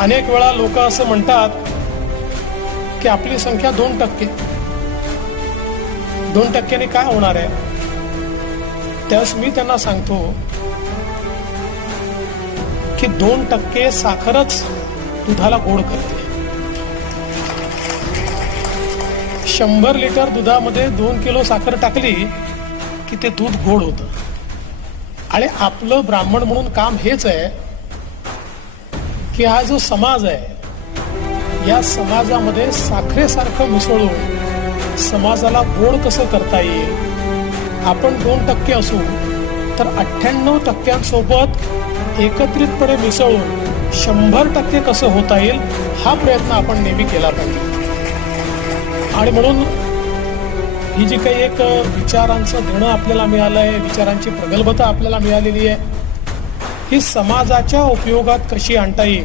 अनेक वेळा लोक असं म्हणतात की आपली संख्या 2%. 2%ने काय होणार आहे? त्यास मी त्यांना सांगतो की 2% साखरच दुधाला गोड करते. 100 लिटर दुधामध्ये 2 किलो साखर टाकली की ते दूध गोड होतं. आणि आपलं ब्राह्मण म्हणून काम हेच आहे की हा जो समाज आहे या समाजामध्ये साखरेसारखं मिसळून समाजाला गोड कसं करता येईल. आपण 2% असू तर 98% एकत्रितपणे मिसळून 100% कसं होता येईल हा प्रयत्न आपण नेहमी केला पाहिजे. आणि म्हणून ही जी काही एक विचारांचं देणं आपल्याला मिळालं आहे, विचारांची प्रगल्भता आपल्याला मिळालेली आहे, ही समाजाच्या उपयोगात कशी आणता येईल